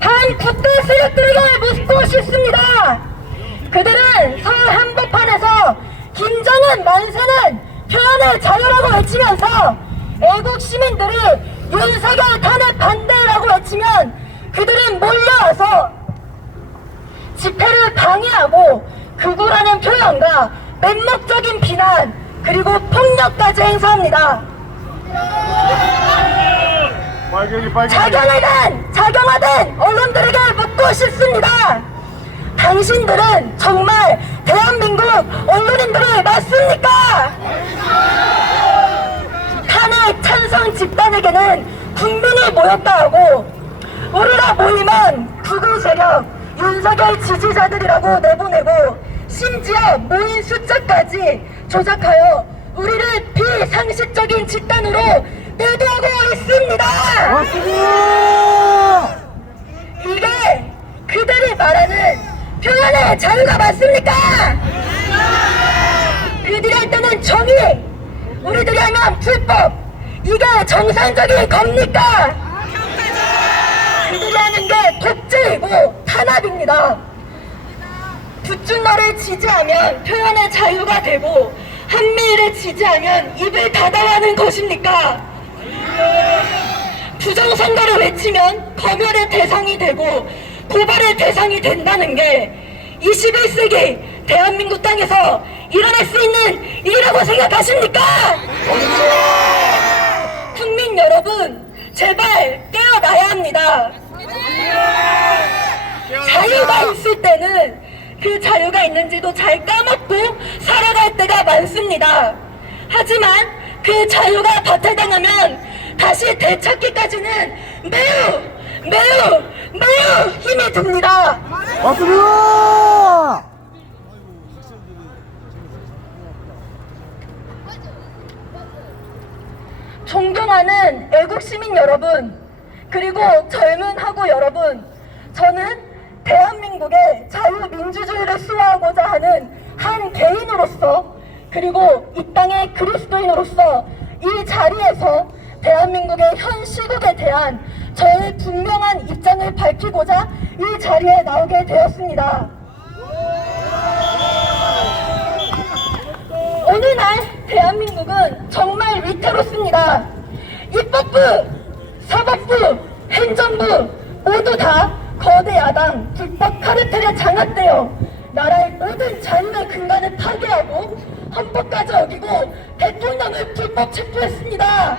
반국가 세력들에게 묻고 싶습니다. 그들은 서울 한복판에서 김정은 만세는 표현의 자유라고 외치면서 애국 시민들이 윤석열 탄핵 반대라고 외치면 그들은 몰려와서 집회를 방해하고 극우라는 표현과 맹목적인 비난 그리고 폭력까지 행사합니다. 자경하든 언론들에게 묻고 싶습니다. 당신들은 정말 대한민국 언론인들을 맞습니까? 탄핵 찬성 집단에게는 국민이 모였다 하고 우리가 모이면 극우 세력 윤석열 지지자들이라고 내보내고 심지어 모인 숫자까지 조작하여 우리를 비상식적인 집단으로 매도하고 있습니다. 이게 그들이 말하는 표현의 자유가 맞습니까? 그들이 할 때는 정의, 우리들이 하면 불법. 이게 정상적인 겁니까? 그들이 하는 게 독재이고 탄압입니다. 부준너를 지지하면 표현의 자유가 되고 한미일을 지지하면 입을 닫아야 하는 것입니까? 부정선거를 외치면 검열의 대상이 되고 고발의 대상이 된다는 게 21세기 대한민국 땅에서 일어날 수 있는 일이라고 생각하십니까? 국민 여러분, 제발 깨어나야 합니다. 자유가 있을 때는 그 자유가 있는지도 잘 까먹고 살아갈 때가 많습니다. 하지만 그 자유가 박탈당하면 다시 되찾기까지는 매우 힘이 듭니다. 맞습니다. 존경하는 애국시민 여러분, 그리고 젊은 학우 여러분, 저는 대한민국의 자유민주주의를 수호하고자 하는 한 개인으로서 그리고 이 땅의 그리스도인으로서 이 자리에서 대한민국의 현 시국에 대한 저의 분명한 입장을 밝히고자 이 자리에 나오게 되었습니다. 오늘날 대한민국은 정말 위태롭습니다. 입법부, 사법부, 행정부 모두 다 거대 야당 불법 카르텔에 장악되어 나라의 모든 자유의 근간을 파괴하고 헌법까지 어기고 대통령을 불법 체포했습니다.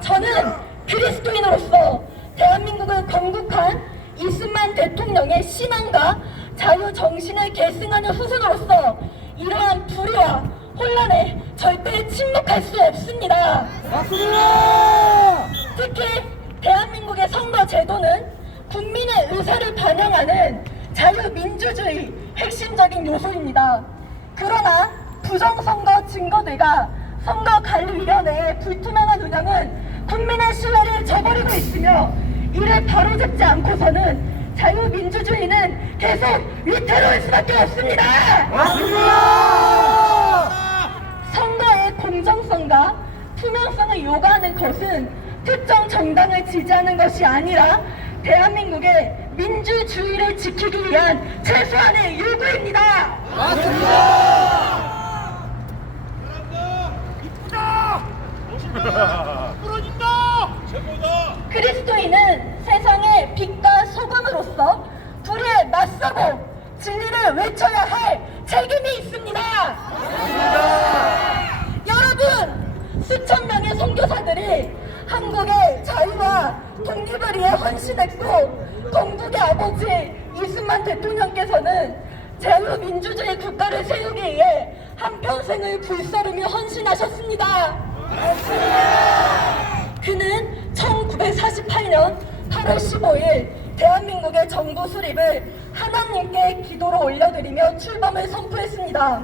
저는 그리스도인으로서 대한민국을 건국한 이승만 대통령의 신앙과 자유 정신을 계승하는 후손으로서 이러한 불의와 혼란에 절대 침묵할 수 없습니다. 특히 대한민국의 선거 제도는 국민의 의사를 반영하는 자유민주주의 핵심적인 요소입니다. 그러나 부정선거 증거들과 선거관리위원회의 불투명한 운영은 국민의 신뢰를 저버리고 있으며 이를 바로잡지 않고서는 자유민주주의는 계속 위태로울 수밖에 없습니다. 선거의 공정성과 투명성을 요구하는 것은 특정 정당을 지지하는 것이 아니라 대한민국의 민주주의를 지키기 위한 최소한의 요구입니다. 그리스도인은 세상의 빛과 소금으로서 불의에 맞서고 진리를 외쳐야 할 책임이 있습니다. 여러분, 수천 명의 선교사들이 한국의 자유와 독립을 위해 헌신했고 건국의 아버지 이승만 대통령께서는 자유민주주의 국가를 세우기 위해 한평생을 불사르며 헌신하셨습니다. 그는 1948년 8월 15일 대한민국의 정부 수립을 하나님께 기도로 올려드리며 출범을 선포했습니다.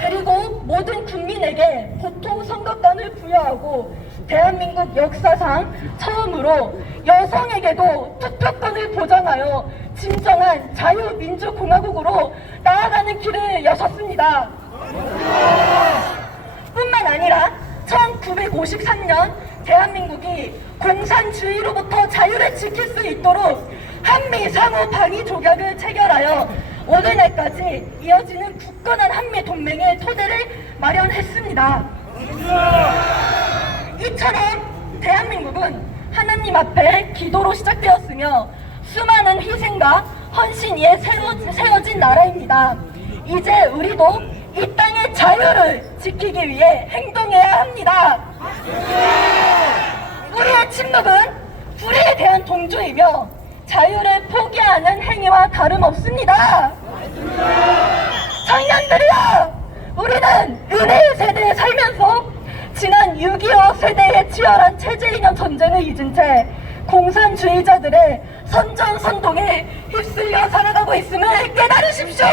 그리고 모든 국민에게 보통 선거권을 부여하고 대한민국 역사상 처음으로 여성에게도 투표권을 보장하여 진정한 자유민주공화국으로 나아가는 길을 여셨습니다. 뿐만 아니라 1953년 대한민국이 공산주의로부터 자유를 지킬 수 있도록 한미 상호 방위 조약을 체결하여 오늘날까지 이어지는 굳건한 한미 동맹의 토대를 마련했습니다. 이처럼 대한민국은 하나님 앞에 기도로 시작되었으며 수많은 희생과 헌신 위에 세워진 나라입니다. 이제 우리도 이 땅의 자유를 지키기 위해 행동해야 합니다. 우리의 침묵은 불의에 대한 동조이며 자유를 포기하는 행위와 다름없습니다. 청년들이여, 우리는 은혜의 세대에 살면서 지난 6.25 세대의 치열한 체제 이념 전쟁을 잊은 채 공산주의자들의 선전선동에 휩쓸려 살아가고 있음을 깨달으십시오.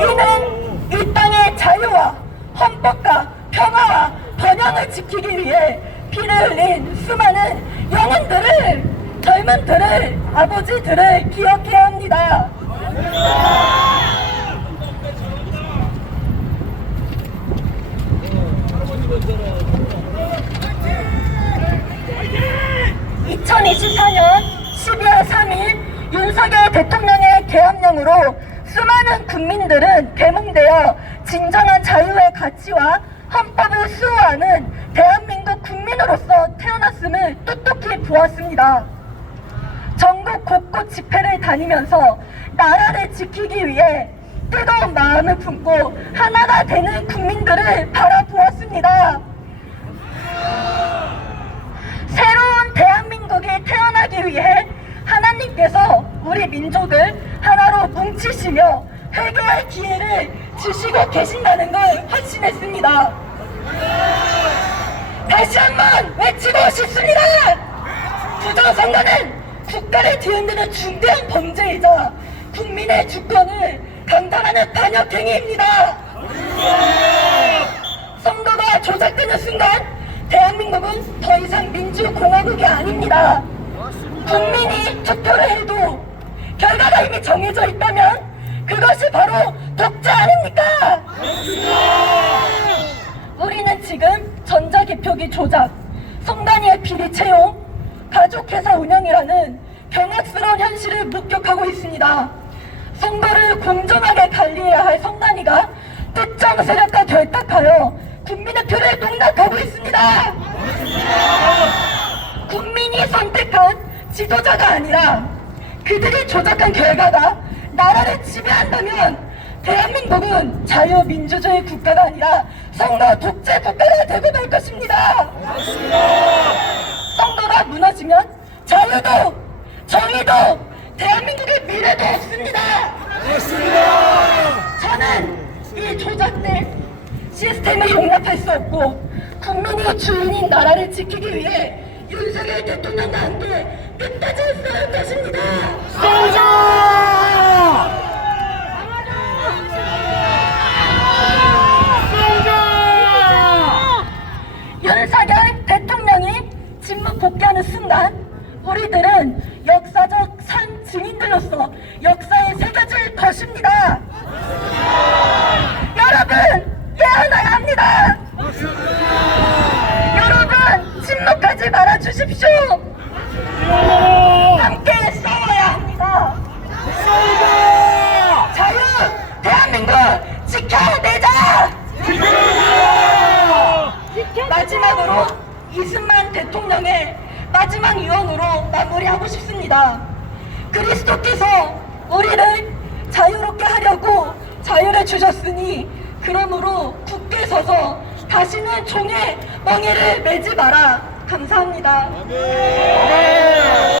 이는 이 땅의 자유와 헌법과 평화와 번영을 지키기 위해 피를 흘린 수많은 영혼들을, 젊은들을, 아버지들을 기억해야 합니다. 2024년 12월 3일 윤석열 대통령의 계엄령으로 수많은 국민들은 대몽되어 진정한 자유의 가치와 헌법을 수호하는 대한민국 국민으로서 태어났음을 똑똑히 보았습니다. 전국 곳곳 집회를 다니면서 나라를 지키기 위해 뜨거운 마음을 품고 하나가 되는 국민들을 바라보았습니다. 새로운 대한민국이 태어나기 위해 하나님께서 우리 민족을 하나로 뭉치시며 회개할 기회를 주시고 계신다는 걸 확신했습니다. 다시 한번 외치고 싶습니다. 부정선거는 국가를 뒤흔드는 중대한 범죄이자 국민의 주권을 강탈하는 반역행위입니다. 선거가 조작되는 순간 대한민국은 더 이상 민주공화국이 아닙니다. 국민이 투표를 해도 결과가 이미 정해져 있다면 그것이 바로 독재 아닙니까? 우리는 지금 전자개표기 조작, 성단위의 비리 채용, 가족회사 운영이라는 경악스러운 현실을 목격하고 있습니다. 선거를 공정하게 관리해야 할 성단위가 특정 세력과 결탁하여 국민의 표를 농락하고 있습니다. 국민이 선택한 지도자가 아니라 그들이 조작한 결과가 나라를 지배한다면 대한민국은 자유민주주의 국가가 아니라 선거 독재 국가가 되고 말 것입니다. 선거가 무너지면 자유도 정의도 대한민국의 미래도 없습니다. 저는 이 조작된 시스템을 용납할 수 없고 국민이 주인인 나라를 지키기 위해 윤석열 대통령과 함께 끝까지 싸울 것입니다. 윤석열 대통령이 직무 복귀하는 순간 우리들은 역사적 산 증인들로서 역사에 새겨질 것입니다. 여러분, 깨어나야 합니다. 여러분, 침묵하지 말아 주십시오. 함께 싸워야 합니다. 자유 대한민국 지켜내자. 마지막으로 이승만 대통령의 마지막 유언으로 마무리하고 싶습니다. 그리스도께서 우리를 자유롭게 하려고 자유를 주셨으니 그러므로 굳게 서서 다시는 종의 멍에를 매지 마라. 감사합니다.